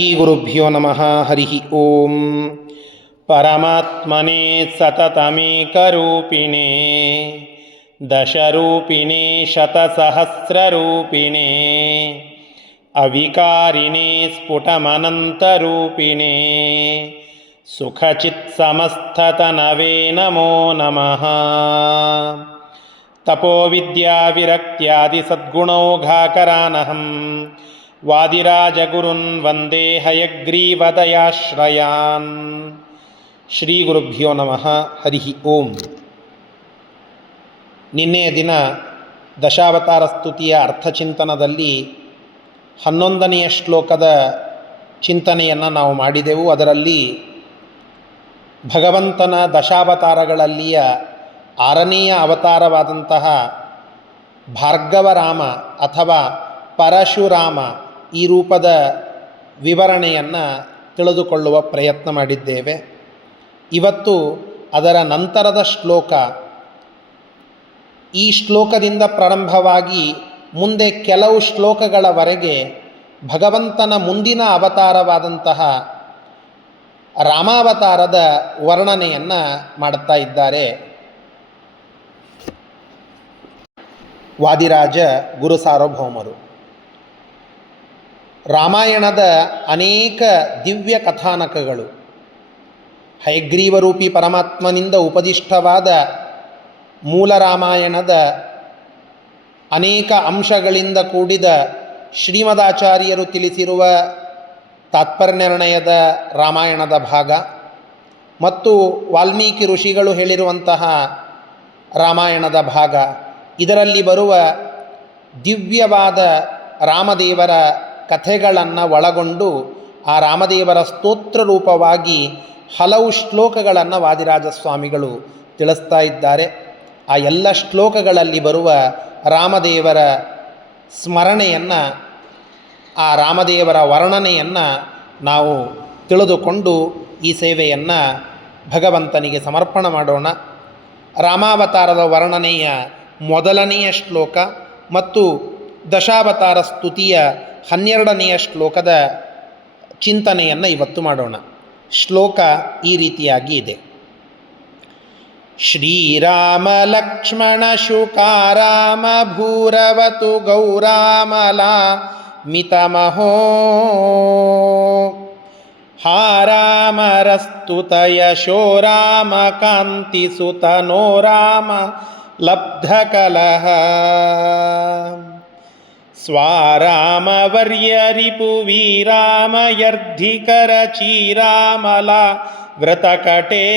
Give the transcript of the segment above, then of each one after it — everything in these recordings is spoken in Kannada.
ಶ್ರೀಗುರುಭ್ಯೋ ನಮಃ. ಹರಿ ಓಂ. ಪರಮಾತ್ಮನೇ ಸತತಮೇಕರೂಪಿಣೇ ದಶರೂಪಿಣೇ ಶತಸಹಸ್ರರೂಪಿಣೇ ಅವಿಕಾರಿಣೇ ಸ್ಫುಟಮನಂತರೂಪಿಣೇ ಸುಖಚಿತ್ಸಮಸ್ತತನವೇ ನಮೋ ನಮಃ. ತಪೋವಿದ್ಯಾವಿರಕ್ತ್ಯಾದಿ ಸದ್ಗುಣೌಘಾಕರಾನಹಂ ವಾದಿರಾಜಗುರುನ್ ವಂದೇ ಹಯಗ್ರೀವದಯಾಶ್ರಯಾನ್. ಶ್ರೀ ಗುರುಭ್ಯೋ ನಮಃ. ಹರಿ ಓಂ. ನಿನ್ನೆಯ ದಿನ ದಶಾವತಾರ ಸ್ತುತಿಯ ಅರ್ಥಚಿಂತನದಲ್ಲಿ 11ನೆಯ ಶ್ಲೋಕದ ಚಿಂತನೆಯನ್ನು ನಾವು ಮಾಡಿದೆವು. ಅದರಲ್ಲಿ ಭಗವಂತನ ದಶಾವತಾರಗಳಲ್ಲಿಯ 6ನೆಯ ಅವತಾರವಾದಂತಹ ಭಾರ್ಗವರಾಮ ಅಥವಾ ಪರಶುರಾಮ ಈ ರೂಪದ ವಿವರಣೆಯನ್ನು ತಿಳಿದುಕೊಳ್ಳುವ ಪ್ರಯತ್ನ ಮಾಡಿದ್ದೇವೆ. ಇವತ್ತು ಅದರ ನಂತರದ ಶ್ಲೋಕ, ಈ ಶ್ಲೋಕದಿಂದ ಪ್ರಾರಂಭವಾಗಿ ಮುಂದೆ ಕೆಲವು ಶ್ಲೋಕಗಳವರೆಗೆ ಭಗವಂತನ ಮುಂದಿನ ಅವತಾರವಾದಂತಹ ರಾಮಾವತಾರದ ವರ್ಣನೆಯನ್ನು ಮಾಡುತ್ತಾ ಇದ್ದಾರೆ ವಾದಿರಾಜ ಗುರು ಸಾರ್ವಭೌಮರು. ರಾಮಾಯಣದ ಅನೇಕ ದಿವ್ಯ ಕಥಾನಕಗಳು, ಹಯಗ್ರೀವರೂಪಿ ಪರಮಾತ್ಮನಿಂದ ಉಪದಿಷ್ಟವಾದ ಮೂಲ ರಾಮಾಯಣದ ಅನೇಕ ಅಂಶಗಳಿಂದ ಕೂಡಿದ ಶ್ರೀಮದಾಚಾರ್ಯರು ತಿಳಿಸಿರುವ ತಾತ್ಪರ್ಯನಿರ್ಣಯದ ರಾಮಾಯಣದ ಭಾಗ ಮತ್ತು ವಾಲ್ಮೀಕಿ ಋಷಿಗಳು ಹೇಳಿರುವಂತಹ ರಾಮಾಯಣದ ಭಾಗ, ಇದರಲ್ಲಿ ಬರುವ ದಿವ್ಯವಾದ ರಾಮದೇವರ ಕಥೆಗಳನ್ನು ಒಳಗೊಂಡು ಆ ರಾಮದೇವರ ಸ್ತೋತ್ರ ರೂಪವಾಗಿ ಹಲವು ಶ್ಲೋಕಗಳನ್ನು ವಾದಿರಾಜ ಸ್ವಾಮಿಗಳು ತಿಳಿಸ್ತಾ ಇದ್ದಾರೆ. ಆ ಎಲ್ಲ ಶ್ಲೋಕಗಳಲ್ಲಿ ಬರುವ ರಾಮದೇವರ ಸ್ಮರಣೆಯನ್ನು, ಆ ರಾಮದೇವರ ವರ್ಣನೆಯನ್ನು ನಾವು ತಿಳಿದುಕೊಂಡು ಈ ಸೇವೆಯನ್ನು ಭಗವಂತನಿಗೆ ಸಮರ್ಪಣೆ ಮಾಡೋಣ. ರಾಮಾವತಾರದ ವರ್ಣನೆಯ ಮೊದಲನೆಯ ಶ್ಲೋಕ ಮತ್ತು ದಶಾವತಾರ ಸ್ತುತಿಯ 12ನೆಯ ಶ್ಲೋಕದ ಚಿಂತನೆಯನ್ನು ಇವತ್ತು ಮಾಡೋಣ. ಶ್ಲೋಕ ಈ ರೀತಿಯಾಗಿ ಇದೆ. ಶ್ರೀರಾಮ ಲಕ್ಷ್ಮಣ ಶುಕಾರಾಮ ಭೂರವತು ಗೌರಾಮಲಾ ಮಿತಮಹೋ ಹಾರಾಮರಸ್ತುತ ಯಶೋ ರಾಮ ಕಾಂತಿ ಸುತನೋ ರಾಮ ಲಬ್ಧಕಲಹ ಸ್ವಾರಾಮವರ್ಯ ರಿಪುವೀರಾಮಯರ್ಧಿಕರ ಚೀರಾಮಲ ವ್ರತಕಟೇ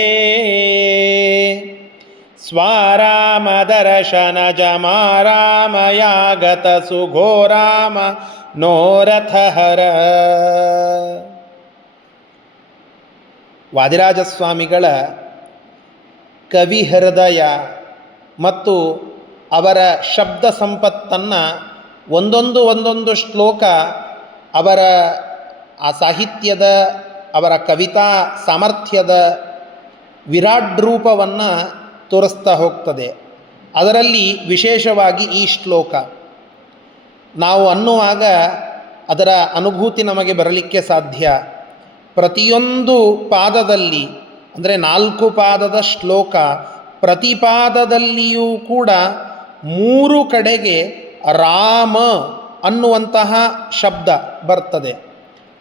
ಸ್ವಾರಾಮದರ್ಶನ ಜಮಾರಾಮಯಾಗತ ಸುಘೋರಾಮ ನೋರಥಹರ. ವಾದಿರಾಜಸ್ವಾಮಿಗಳ ಕವಿ ಹೃದಯ ಮತ್ತು ಅವರ ಶಬ್ದ ಸಂಪತ್ತನ್ನು ಒಂದೊಂದು ಶ್ಲೋಕ ಅವರ ಆ ಸಾಹಿತ್ಯದ, ಅವರ ಕವಿತಾ ಸಾಮರ್ಥ್ಯದ ವಿರಾಟ್ ರೂಪವನ್ನು ತೋರಿಸ್ತಾ ಹೋಗ್ತದೆ. ಅದರಲ್ಲಿ ವಿಶೇಷವಾಗಿ ಈ ಶ್ಲೋಕ ನಾವು ಅನ್ನುವಾಗ ಅದರ ಅನುಭೂತಿ ನಮಗೆ ಬರಲಿಕ್ಕೆ ಸಾಧ್ಯ. ಪ್ರತಿಯೊಂದು ಪಾದದಲ್ಲಿ, ಅಂದರೆ 4 ಪಾದದ ಶ್ಲೋಕ, ಪ್ರತಿ ಪಾದದಲ್ಲಿಯೂ ಕೂಡ 3 ಕಡೆಗೆ ರಾಮ ಅನ್ನುವಂತಹ ಶಬ್ದ ಬರ್ತದೆ.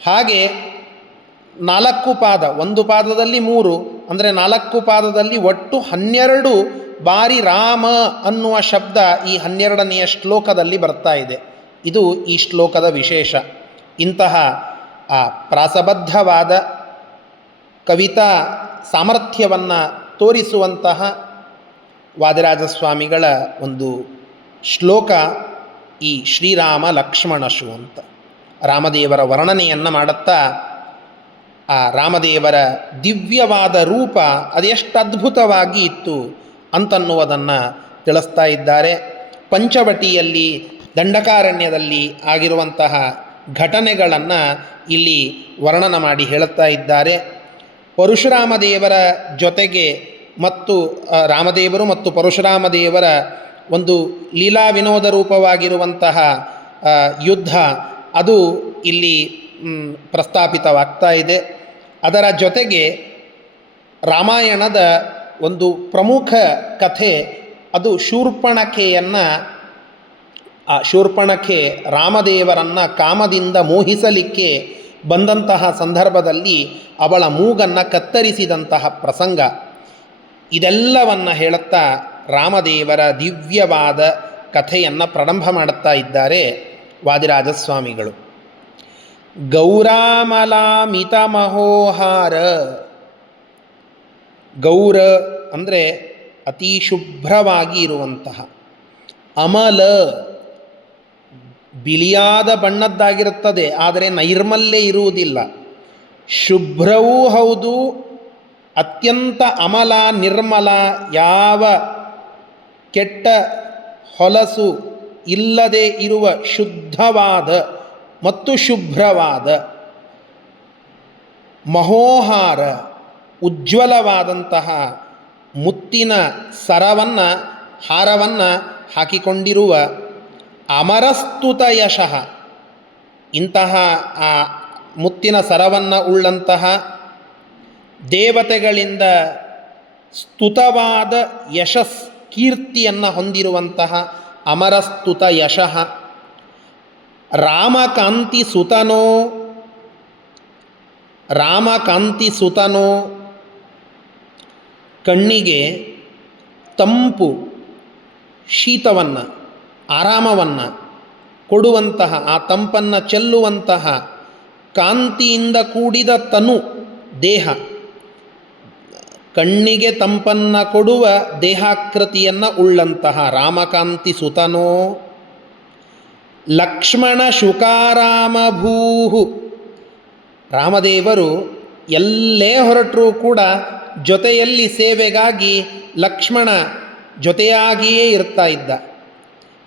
ಹಾಗೆ 4 ಪಾದ, ಒಂದು ಪಾದದಲ್ಲಿ 3 ಅಂದರೆ 4 ಪಾದದಲ್ಲಿ ಒಟ್ಟು 12 ಬಾರಿ ರಾಮ ಅನ್ನುವ ಶಬ್ದ ಈ 12ನೆಯ ಶ್ಲೋಕದಲ್ಲಿ ಬರ್ತಾ ಇದೆ. ಇದು ಈ ಶ್ಲೋಕದ ವಿಶೇಷ. ಇಂತಹ ಆ ಪ್ರಾಸಬದ್ಧವಾದ ಕವಿತಾ ಸಾಮರ್ಥ್ಯವನ್ನು ತೋರಿಸುವಂತಹ ವಾದಿರಾಜಸ್ವಾಮಿಗಳ ಒಂದು ಶ್ಲೋಕ ಈ ಶ್ರೀರಾಮ ಲಕ್ಷ್ಮಣಶು ಅಂತ ರಾಮದೇವರ ವರ್ಣನೆಯನ್ನು ಮಾಡುತ್ತಾ ಆ ರಾಮದೇವರ ದಿವ್ಯವಾದ ರೂಪ ಅದೆಷ್ಟು ಅದ್ಭುತವಾಗಿ ಇತ್ತು ಅಂತನ್ನುವುದನ್ನು ತಿಳಿಸ್ತಾ ಇದ್ದಾರೆ. ಪಂಚವಟಿಯಲ್ಲಿ, ದಂಡಕಾರಣ್ಯದಲ್ಲಿ ಆಗಿರುವಂತಹ ಘಟನೆಗಳನ್ನು ಇಲ್ಲಿ ವರ್ಣನ ಮಾಡಿ ಹೇಳುತ್ತಾ ಇದ್ದಾರೆ. ಪರಶುರಾಮ ದೇವರ ಜೊತೆಗೆ ಮತ್ತು ರಾಮದೇವರು ಮತ್ತು ಪರಶುರಾಮ ದೇವರ ಒಂದು ಲೀಲಾ ವಿನೋದ ರೂಪವಾಗಿರುವಂತಹ ಯುದ್ಧ ಅದು ಇಲ್ಲಿ ಪ್ರಸ್ತಾಪಿತವಾಗ್ತಾ ಇದೆ. ಅದರ ಜೊತೆಗೆ ರಾಮಾಯಣದ ಒಂದು ಪ್ರಮುಖ ಕಥೆ ಅದು ಶೂರ್ಪಣಖೆ ರಾಮದೇವರನ್ನು ಕಾಮದಿಂದ ಮೋಹಿಸಲಿಕ್ಕೆ ಬಂದಂತಹ ಸಂದರ್ಭದಲ್ಲಿ ಅವಳ ಮೂಗನ್ನು ಕತ್ತರಿಸಿದಂತಹ ಪ್ರಸಂಗ. ಇದೆಲ್ಲವನ್ನು ಹೇಳುತ್ತಾ ರಾಮದೇವರ ದಿವ್ಯವಾದ ಕಥೆಯನ್ನು ಪ್ರಾರಂಭ ಮಾಡುತ್ತಾ ಇದ್ದಾರೆ ವಾದಿರಾಜಸ್ವಾಮಿಗಳು. ಗೌರಾಮಲಾಮಿತ ಮಹೋಹಾರ. ಗೌರ ಅಂದರೆ ಅತಿ ಶುಭ್ರವಾಗಿ ಇರುವಂತಹ, ಅಮಲ ಬಿಳಿಯಾದ ಬಣ್ಣದ್ದಾಗಿರುತ್ತದೆ, ಆದರೆ ನೈರ್ಮಲ್ಯ ಇರುವುದಿಲ್ಲ. ಶುಭ್ರವೂ ಹೌದು, ಅತ್ಯಂತ ಅಮಲ ನಿರ್ಮಲ, ಯಾವ ಕೆಟ್ಟ ಹೊಲಸು ಇಲ್ಲದೆ ಇರುವ ಶುದ್ಧವಾದ ಮತ್ತು ಶುಭ್ರವಾದ, ಮಹೋಹಾರ ಉಜ್ವಲವಾದಂತಹ ಮುತ್ತಿನ ಹಾರವನ್ನು ಹಾಕಿಕೊಂಡಿರುವ, ಅಮರಸ್ತುತ ಯಶಃ ಇಂತಹ ಆ ಮುತ್ತಿನ ಸರವನ್ನು ಉಳ್ಳಂತಹ, ದೇವತೆಗಳಿಂದ ಸ್ತುತವಾದ ಯಶಸ್ ಕೀರ್ತಿಯನ್ನು ಹೊಂದಿರುವಂತಹ ಅಮರಸ್ತುತ ಯಶಃ. ರಾಮಕಾಂತಿ ಸುತನೋ ಕಣ್ಣಿಗೆ ತಂಪು, ಶೀತವನ್ನು, ಆರಾಮವನ್ನು ಕೊಡುವಂತಹ, ಆ ತಂಪನ್ನು ಚೆಲ್ಲುವಂತಹ, ಕಾಂತಿಯಿಂದ ಕೂಡಿದ ತನು ದೇಹ, ಕಣ್ಣಿಗೆ ತಂಪನ್ನು ಕೊಡುವ ದೇಹಾಕೃತಿಯನ್ನು ಉಳ್ಳಂತಹ ರಾಮಕಾಂತಿ ಸುತನೋ. ಲಕ್ಷ್ಮಣ ಶುಕಾರಾಮಭೂಹು. ರಾಮದೇವರು ಎಲ್ಲೇ ಹೊರಟರೂ ಕೂಡ ಜೊತೆಯಲ್ಲಿ ಸೇವೆಗಾಗಿ ಲಕ್ಷ್ಮಣ ಜೊತೆಯಾಗಿಯೇ ಇರ್ತಾ ಇದ್ದ.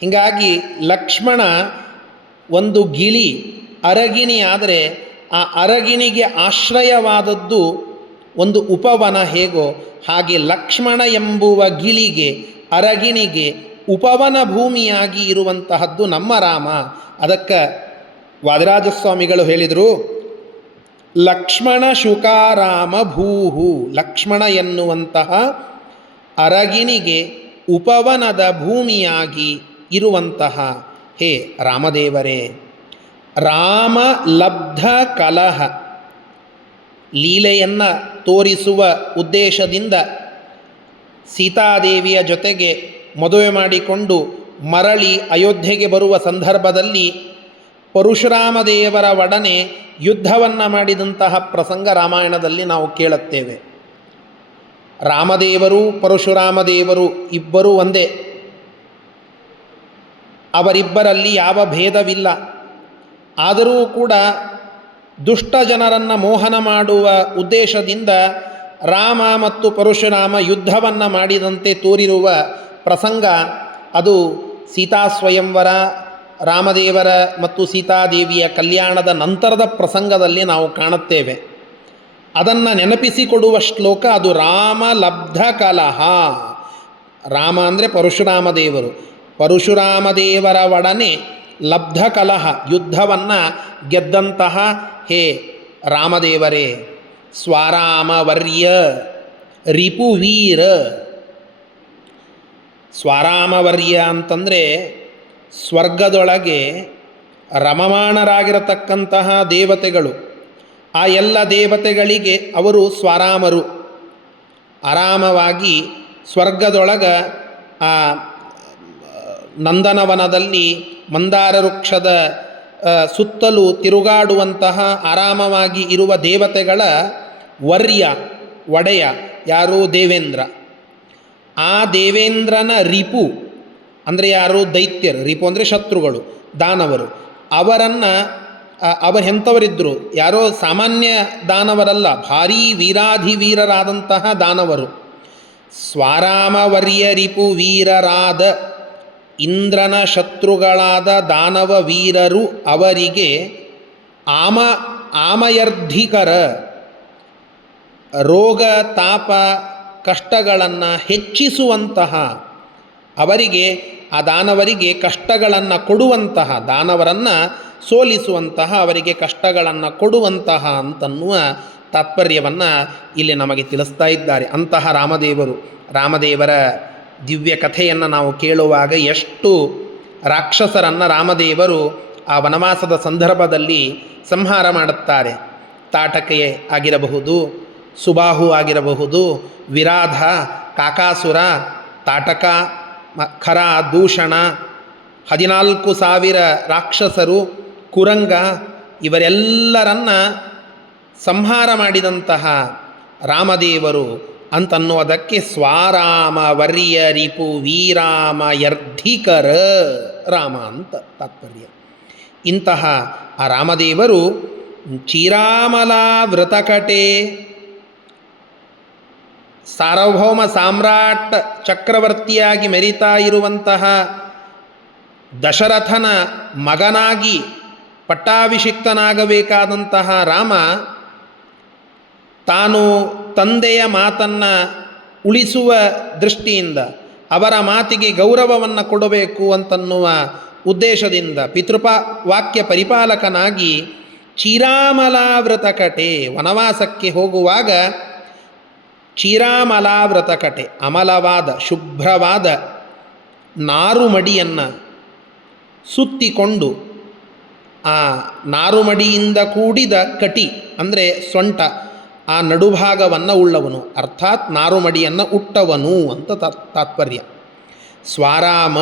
ಹೀಗಾಗಿ ಲಕ್ಷ್ಮಣ ಒಂದು ಗಿಳಿ, ಅರಗಿಣಿ ಆದರೆ ಆ ಅರಗಿಣಿಗೆ ಆಶ್ರಯವಾದದ್ದು ಒಂದು ಉಪವನ ಹೇಗೋ ಹಾಗೆ ಲಕ್ಷ್ಮಣ ಎಂಬುವ ಗಿಳಿಗೆ, ಅರಗಿಣಿಗೆ ಉಪವನ ಭೂಮಿಯಾಗಿ ಇರುವಂತಹದ್ದು ನಮ್ಮ ರಾಮ. ಅದಕ್ಕೆ ವಾದಿರಾಜಸ್ವಾಮಿಗಳು ಹೇಳಿದರು, ಲಕ್ಷ್ಮಣ ಶುಕಾರಾಮ ಭೂಹು. ಲಕ್ಷ್ಮಣ ಎನ್ನುವಂತಹ ಅರಗಿಣಿಗೆ ಉಪವನದ ಭೂಮಿಯಾಗಿ ಇರುವಂತಹ ಹೇ ರಾಮದೇವರೇ. ರಾಮ ಲಬ್ಧ ಕಲಹ, ಲೀಲೆಯನ್ನು ತೋರಿಸುವ ಉದ್ದೇಶದಿಂದ ಸೀತಾದೇವಿಯ ಜೊತೆಗೆ ಮದುವೆ ಮಾಡಿಕೊಂಡು ಮರಳಿ ಅಯೋಧ್ಯೆಗೆ ಬರುವ ಸಂದರ್ಭದಲ್ಲಿ ಪರಶುರಾಮ ದೇವರ ಒಡನೆ ಯುದ್ಧವನ್ನು ಮಾಡಿದಂತಹ ಪ್ರಸಂಗ ರಾಮಾಯಣದಲ್ಲಿ ನಾವು ಕೇಳುತ್ತೇವೆ. ರಾಮದೇವರು ಪರಶುರಾಮ ದೇವರು ಇಬ್ಬರೂ ಒಂದೇ, ಅವರಿಬ್ಬರಲ್ಲಿ ಯಾವ ಭೇದವಿಲ್ಲ. ಆದರೂ ಕೂಡ ದುಷ್ಟ ಜನರನ್ನು ಮೋಹನ ಮಾಡುವ ಉದ್ದೇಶದಿಂದ ರಾಮ ಮತ್ತು ಪರಶುರಾಮ ಯುದ್ಧವನ್ನು ಮಾಡಿದಂತೆ ತೋರಿರುವ ಪ್ರಸಂಗ ಅದು ಸೀತಾ ಸ್ವಯಂವರ, ರಾಮದೇವರ ಮತ್ತು ಸೀತಾದೇವಿಯ ಕಲ್ಯಾಣದ ನಂತರದ ಪ್ರಸಂಗದಲ್ಲಿ ನಾವು ಕಾಣುತ್ತೇವೆ. ಅದನ್ನು ನೆನಪಿಸಿಕೊಡುವ ಶ್ಲೋಕ ಅದು ರಾಮ ಲಬ್ಧ ಕಲಹ. ರಾಮ ಅಂದರೆ ಪರಶುರಾಮ ದೇವರು, ಪರಶುರಾಮ ದೇವರ ಒಡನೆ ಲಬ್ಧ ಕಲಹ ಯುದ್ಧವನ್ನು ಗೆದ್ದಂತಹ ಹೇ ರಾಮದೇವರೇ. ಸ್ವಾರಾಮವರ್ಯ ರಿಪುವೀರ. ಸ್ವಾರಾಮವರ್ಯ ಅಂತಂದರೆ ಸ್ವರ್ಗದೊಳಗೆ ರಮಮಾಣರಾಗಿರತಕ್ಕಂತಹ ದೇವತೆಗಳು, ಆ ಎಲ್ಲ ದೇವತೆಗಳಿಗೆ ಅವರು ಸ್ವಾರಾಮರು. ಆರಾಮವಾಗಿ ಸ್ವರ್ಗದೊಳಗೆ ಆ ನಂದನವನದಲ್ಲಿ ಮಂದಾರ ವೃಕ್ಷದ ಸುತ್ತಲೂ ತಿರುಗಾಡುವಂತಹ ಆರಾಮವಾಗಿ ಇರುವ ದೇವತೆಗಳ ಒಡೆಯ ಯಾರು? ದೇವೇಂದ್ರ. ಆ ದೇವೇಂದ್ರನ ರಿಪು ಅಂದರೆ ಯಾರು? ದೈತ್ಯರು. ರಿಪು ಅಂದರೆ ಶತ್ರುಗಳು, ದಾನವರು. ಅವರೆಂಥವರಿದ್ದರು? ಯಾರೋ ಸಾಮಾನ್ಯ ದಾನವರಲ್ಲ, ಭಾರೀ ವೀರಾಧಿವೀರರಾದಂತಹ ದಾನವರು. ಸ್ವಾರಾಮವರ್ಯ ರಿಪು ವೀರರಾದ ಇಂದ್ರನ ಶತ್ರುಗಳಾದ ದಾನವ ವೀರರು ಅವರಿಗೆ ಆಮಯರ್ಧಿಕರ, ರೋಗ ತಾಪ ಕಷ್ಟಗಳನ್ನು ಹೆಚ್ಚಿಸುವಂತಹ, ಅವರಿಗೆ ಆ ದಾನವರಿಗೆ ಕಷ್ಟಗಳನ್ನು ಕೊಡುವಂತಹ, ದಾನವರನ್ನು ಸೋಲಿಸುವಂತಹ, ಅವರಿಗೆ ಕಷ್ಟಗಳನ್ನು ಕೊಡುವಂತಹ ಅಂತನ್ನುವ ತಾತ್ಪರ್ಯವನ್ನು ಇಲ್ಲಿ ನಮಗೆ ತಿಳಿಸ್ತಾ ಇದ್ದಾರೆ. ಅಂತಹ ರಾಮದೇವರ ದಿವ್ಯ ಕಥೆಯನ್ನು ನಾವು ಕೇಳುವಾಗ ಎಷ್ಟು ರಾಕ್ಷಸರನ್ನು ರಾಮದೇವರು ಆ ವನವಾಸದ ಸಂದರ್ಭದಲ್ಲಿ ಸಂಹಾರ ಮಾಡುತ್ತಾರೆ. ತಾಟಕೆ ಆಗಿರಬಹುದು, ಸುಬಾಹು ಆಗಿರಬಹುದು, ವಿರಾಧ, ಕಾಕಾಸುರ, ತಾಟಕ, ಖರ, ದೂಷಣ, 14,000 ರಾಕ್ಷಸರು, ಕುರಂಗ, ಇವರೆಲ್ಲರನ್ನ ಸಂಹಾರ ಮಾಡಿದಂತಹ ರಾಮದೇವರು ಅಂತನ್ನುವುದಕ್ಕೆ ಸ್ವಾರಾಮ ವರ್ಯ ರಿಪು ವೀರಾಮ ಯರ್ಧಿಕರ ರಾಮ ಅಂತ ತಾತ್ಪರ್ಯ. ಇಂತಹ ಆ ರಾಮದೇವರು ಚೀರಾಮಲ ವೃತಕಟೆ ಸಾರ್ವಭೌಮ ಸಾಮ್ರಾಟ್ ಚಕ್ರವರ್ತಿಯಾಗಿ ಮೆರಿತಾ ಇರುವಂತಹ ದಶರಥನ ಮಗನಾಗಿ ಪಟ್ಟಾಭಿಷಿಕ್ತನಾಗಬೇಕಾದಂತಹ ರಾಮ ತಾನು ತಂದೆಯ ಮಾತನ್ನು ಉಳಿಸುವ ದೃಷ್ಟಿಯಿಂದ ಅವರ ಮಾತಿಗೆ ಗೌರವವನ್ನು ಕೊಡಬೇಕು ಅಂತನ್ನುವ ಉದ್ದೇಶದಿಂದ ವಾಕ್ಯ ಪರಿಪಾಲಕನಾಗಿ ಚೀರಾಮಲಾವೃತಕಟೆ ವನವಾಸಕ್ಕೆ ಹೋಗುವಾಗ ಚೀರಾಮಲಾವೃತಕಟೆ ಅಮಲವಾದ ಶುಭ್ರವಾದ ನಾರುಮಡಿಯನ್ನು ಸುತ್ತಿಕೊಂಡು ಆ ನಾರುಮಡಿಯಿಂದ ಕೂಡಿದ ಕಟಿ ಅಂದರೆ ಸೊಂಟ ಆ ನಡುಭಾಗವನ್ನು ಉಳ್ಳವನು, ಅರ್ಥಾತ್ ನಾರುಮಡಿಯನ್ನು ಉಟ್ಟವನು ಅಂತ ತಾತ್ಪರ್ಯ. ಸ್ವಾರಾಮ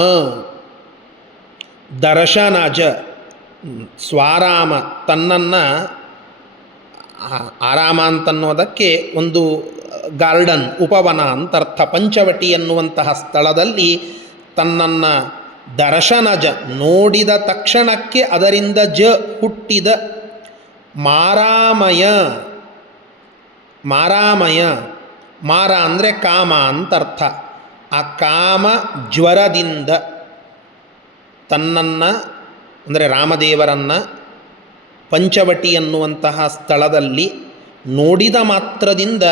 ದರ್ಶನಜ, ಸ್ವಾರಾಮ ತನ್ನನ್ನು, ಆರಾಮ ಅಂತನ್ನೋದಕ್ಕೆ ಒಂದು ಗಾರ್ಡನ್, ಉಪವನ ಅಂತರ್ಥ. ಪಂಚವಟಿ ಎನ್ನುವಂತಹ ಸ್ಥಳದಲ್ಲಿ ತನ್ನನ್ನು ದರ್ಶನಜ ನೋಡಿದ ತಕ್ಷಣಕ್ಕೆ ಅದರಿಂದ ಹುಟ್ಟಿದ ಮಾರಾಮಯ, ಮಾರ ಅಂದರೆ ಕಾಮ ಅಂತರ್ಥ. ಆ ಕಾಮ ಜ್ವರದಿಂದ ತನ್ನನ್ನು ಅಂದರೆ ರಾಮದೇವರನ್ನು ಪಂಚವಟಿ ಎನ್ನುವಂತಹ ಸ್ಥಳದಲ್ಲಿ ನೋಡಿದ ಮಾತ್ರದಿಂದ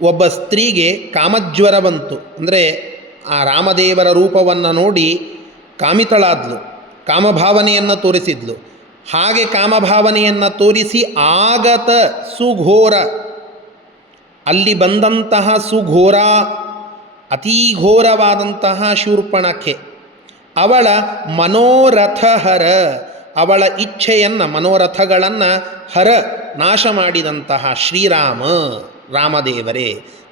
ಒಬ್ಬ ಸ್ತ್ರೀಗೆ ಕಾಮಜ್ವರ ಬಂತು. ಅಂದರೆ ಆ ರಾಮದೇವರ ರೂಪವನ್ನು ನೋಡಿ ಕಾಮಿತಳಾದ್ಲು, ಕಾಮಭಾವನೆಯನ್ನು ತೋರಿಸಿದ್ಲು. ಹಾಗೆ ಕಾಮಭಾವನೆಯನ್ನು ತೋರಿಸಿ ಆಗತ ಸುಘೋರ, ಅಲ್ಲಿ ಬಂದಂತಹ ಸುಘೋರ, ಅತೀ ಘೋರವಾದಂತಹ ಶೂರ್ಪಣಖೆ, ಅವಳ ಮನೋರಥಹರ, ಅವಳ ಇಚ್ಛೆಯನ್ನು, ಮನೋರಥಗಳನ್ನು ನಾಶ ಮಾಡಿದಂತಹ ಶ್ರೀರಾಮ ರಾಮದೇವರೇ.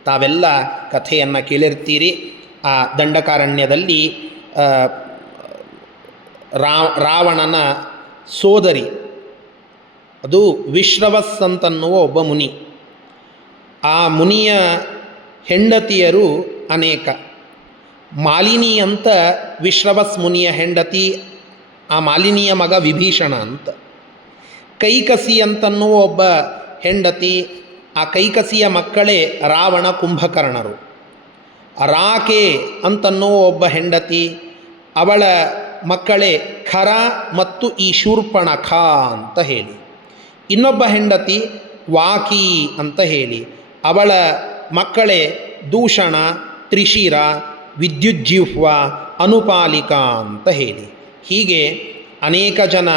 ತಾವೆಲ್ಲ ಕಥೆಯನ್ನು ಕೇಳಿರ್ತೀರಿ. ಆ ದಂಡಕಾರಣ್ಯದಲ್ಲಿ ರಾವಣನ ಸೋದರಿ, ಅದು ವಿಶ್ರವಸ್ ಅಂತನ್ನುವ ಒಬ್ಬ ಮುನಿ. ಆ ಮುನಿಯ ಹೆಂಡತಿಯರು ಅನೇಕ. ಮಾಲಿನಿ ಅಂತ ವಿಶ್ರವಸ್ ಮುನಿಯ ಹೆಂಡತಿ, ಆ ಮಾಲಿನಿಯ ಮಗ ವಿಭೀಷಣ ಅಂತ. ಕೈಕಸಿ ಅಂತನ್ನುವ ಒಬ್ಬ ಹೆಂಡತಿ, ಆ ಕೈಕಸಿಯ ಮಕ್ಕಳೇ ರಾವಣ ಕುಂಭಕರ್ಣರು. ರಾಕೆ ಅಂತನ್ನುವ ಒಬ್ಬ ಹೆಂಡತಿ, ಅವಳ ಮಕ್ಕಳೇ ಖರ ಮತ್ತು ಈ ಶೂರ್ಪಣಖ ಅಂತ ಹೇಳಿ. ಇನ್ನೊಬ್ಬ ಹೆಂಡತಿ ವಾಕಿ ಅಂತ ಹೇಳಿ, ಅವಳ ಮಕ್ಕಳೇ ದೂಷಣ, ತ್ರಿಶಿರ, ವಿದ್ಯುಜ್ಜಿಹ್ವ, ಅನುಪಾಲಿಕಾ ಅಂತ ಹೇಳಿ. ಹೀಗೆ ಅನೇಕ ಜನ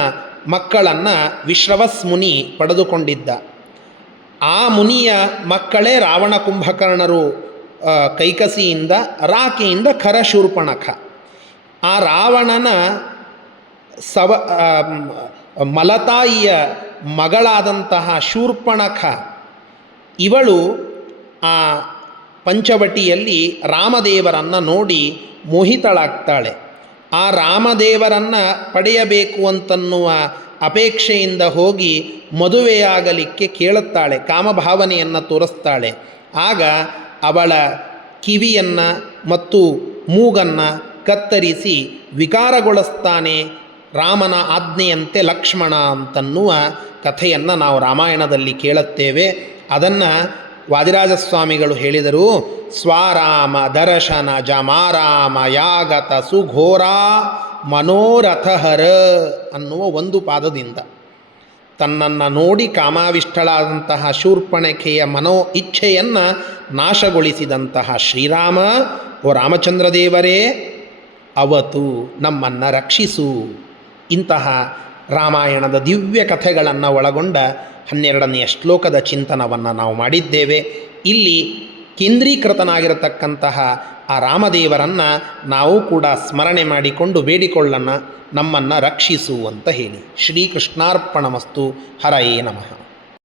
ಮಕ್ಕಳನ್ನು ವಿಶ್ರವಸ್ ಮುನಿ ಪಡೆದುಕೊಂಡಿದ್ದ. ಆ ಮುನಿಯ ಮಕ್ಕಳೇ ರಾವಣ ಕುಂಭಕರ್ಣರು ಕೈಕಸಿಯಿಂದ, ರಾಕೆಯಿಂದ ಖರಶೂರ್ಪಣಖ. ಆ ರಾವಣನ ಮಲತಾಯಿಯ ಮಗಳಾದಂತಹ ಶೂರ್ಪಣಖ, ಇವಳು ಆ ಪಂಚವಟಿಯಲ್ಲಿ ರಾಮದೇವರನ್ನು ನೋಡಿ ಮೋಹಿತಳಾಗ್ತಾಳೆ. ಆ ರಾಮದೇವರನ್ನು ಪಡೆಯಬೇಕು ಅಂತನ್ನುವ ಅಪೇಕ್ಷೆಯಿಂದ ಹೋಗಿ ಮದುವೆಯಾಗಲಿಕ್ಕೆ ಕೇಳುತ್ತಾಳೆ, ಕಾಮಭಾವನೆಯನ್ನು ತೋರಿಸ್ತಾಳೆ. ಆಗ ಅವಳ ಕಿವಿಯನ್ನು ಮತ್ತು ಮೂಗನ್ನು ಕತ್ತರಿಸಿ ವಿಕಾರಗೊಳಿಸ್ತಾನೆ ರಾಮನ ಆಜ್ಞೆಯಂತೆ ಲಕ್ಷ್ಮಣ ಅಂತನ್ನುವ ಕಥೆಯನ್ನು ನಾವು ರಾಮಾಯಣದಲ್ಲಿ ಕೇಳುತ್ತೇವೆ. ಅದನ್ನು ವಾದಿರಾಜಸ್ವಾಮಿಗಳು ಹೇಳಿದರು. ಸ್ವಾರಾಮ ದರ್ಶನ ಜಮಾರಾಮ ಯಾಗತ ಸುಘೋರ ಮನೋರಥಹರ ಅನ್ನುವ ಒಂದು ಪಾದದಿಂದ ತನ್ನನ್ನು ನೋಡಿ ಕಾಮಾವಿಷ್ಟಳಾದಂತಹ ಶೂರ್ಪಣಖೆಯ ಮನೋ ಇಚ್ಛೆಯನ್ನು ನಾಶಗೊಳಿಸಿದಂತಹ ಶ್ರೀರಾಮ, ಓ ರಾಮಚಂದ್ರ ದೇವರೇ, ಅವತು ನಮ್ಮನ್ನು ರಕ್ಷಿಸು. ಇಂತಹ ರಾಮಾಯಣದ ದಿವ್ಯ ಕಥೆಗಳನ್ನು ಒಳಗೊಂಡ 12ನೆಯ ಶ್ಲೋಕದ ಚಿಂತನವನ್ನು ನಾವು ಮಾಡಿದ್ದೇವೆ. ಇಲ್ಲಿ ಕೇಂದ್ರೀಕೃತನಾಗಿರತಕ್ಕಂತಹ ಆ ರಾಮದೇವರನ್ನು ನಾವು ಕೂಡ ಸ್ಮರಣೆ ಮಾಡಿಕೊಂಡು ಬೇಡಿಕೊಳ್ಳೋಣ, ನಮ್ಮನ್ನು ರಕ್ಷಿಸು ಅಂತ ಹೇಳಿ. ಶ್ರೀಕೃಷ್ಣಾರ್ಪಣಮಸ್ತು. ಹರಯೇ ನಮಃ.